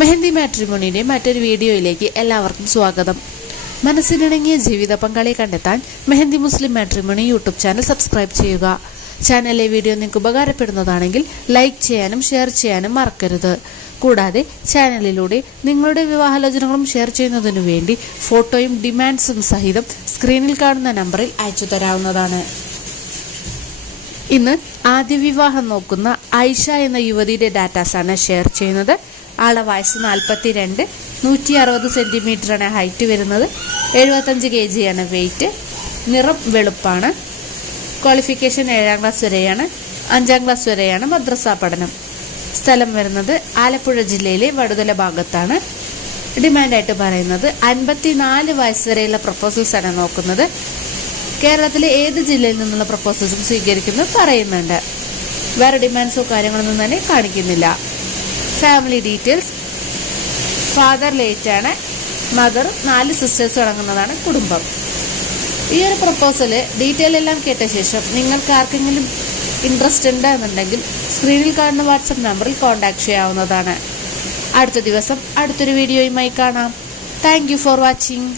മെഹന്തി മാട്രിമോണിയുടെ മറ്റൊരു വീഡിയോയിലേക്ക് എല്ലാവർക്കും സ്വാഗതം. മനസ്സിനിണങ്ങിയ ജീവിത പങ്കാളിയെ കണ്ടെത്താൻ മെഹന്തി മുസ്ലിം മാട്രിമോണി യൂട്യൂബ് ചാനൽ സബ്സ്ക്രൈബ് ചെയ്യുക. ചാനലിലെ വീഡിയോ നിങ്ങൾക്ക് ഉപകാരപ്പെടുന്നതാണെങ്കിൽ ലൈക്ക് ചെയ്യാനും ഷെയർ ചെയ്യാനും മറക്കരുത്. കൂടാതെ ചാനലിലൂടെ നിങ്ങളുടെ വിവാഹാലോചനകളും ഷെയർ ചെയ്യുന്നതിനു വേണ്ടി ഫോട്ടോയും ഡിമാൻഡ്സും സഹിതം സ്ക്രീനിൽ കാണുന്ന നമ്പറിൽ അയച്ചു തരാവുന്നതാണ്. ഇന്ന് ആദ്യ വിവാഹം നോക്കുന്ന ഐഷ എന്ന യുവതിയുടെ ഡാറ്റാസാണ് ഷെയർ ചെയ്യുന്നത്. ആളെ വയസ്സ് 42, 160 സെന്റിമീറ്ററാണ് ഹൈറ്റ് വരുന്നത്, 75 kg ആണ് വെയിറ്റ്, നിറം വെളുപ്പാണ്, ക്വാളിഫിക്കേഷൻ 7ാം ക്ലാസ് വരെയാണ്, 5ാം ക്ലാസ് വരെയാണ് മദ്രസ പഠനം. സ്ഥലം വരുന്നത് ആലപ്പുഴ ജില്ലയിലെ വടുതല ഭാഗത്താണ്. ഡിമാൻഡായിട്ട് പറയുന്നത് 54 വയസ്സ് വരെയുള്ള പ്രപ്പോസൽസ് ആണ് നോക്കുന്നത്. കേരളത്തിലെ ഏത് ജില്ലയിൽ നിന്നുള്ള പ്രപ്പോസൽസും സ്വീകരിക്കുന്നത് പറയുന്നുണ്ട്. വേറെ ഡിമാൻഡ്സോ കാര്യങ്ങളൊന്നും തന്നെ കാണിക്കുന്നില്ല. ഫാമിലി ഡീറ്റെയിൽസ്: ഫാദർ ലേറ്റ് ആണ്, മദർ 4 സിസ്റ്റേഴ്സ് അടങ്ങുന്നതാണ് കുടുംബം. ഈ ഒരു പ്രപ്പോസല് ഡീറ്റെയിൽ എല്ലാം കേട്ട ശേഷം നിങ്ങൾക്ക് ആർക്കെങ്കിലും ഇൻട്രസ്റ്റ് ഉണ്ട് എന്നുണ്ടെങ്കിൽ സ്ക്രീനിൽ കാണുന്ന വാട്സപ്പ് നമ്പറിൽ കോൺടാക്ട് ചെയ്യാവുന്നതാണ്. അടുത്ത ദിവസം അടുത്തൊരു വീഡിയോയുമായി കാണാം. Thank you for watching.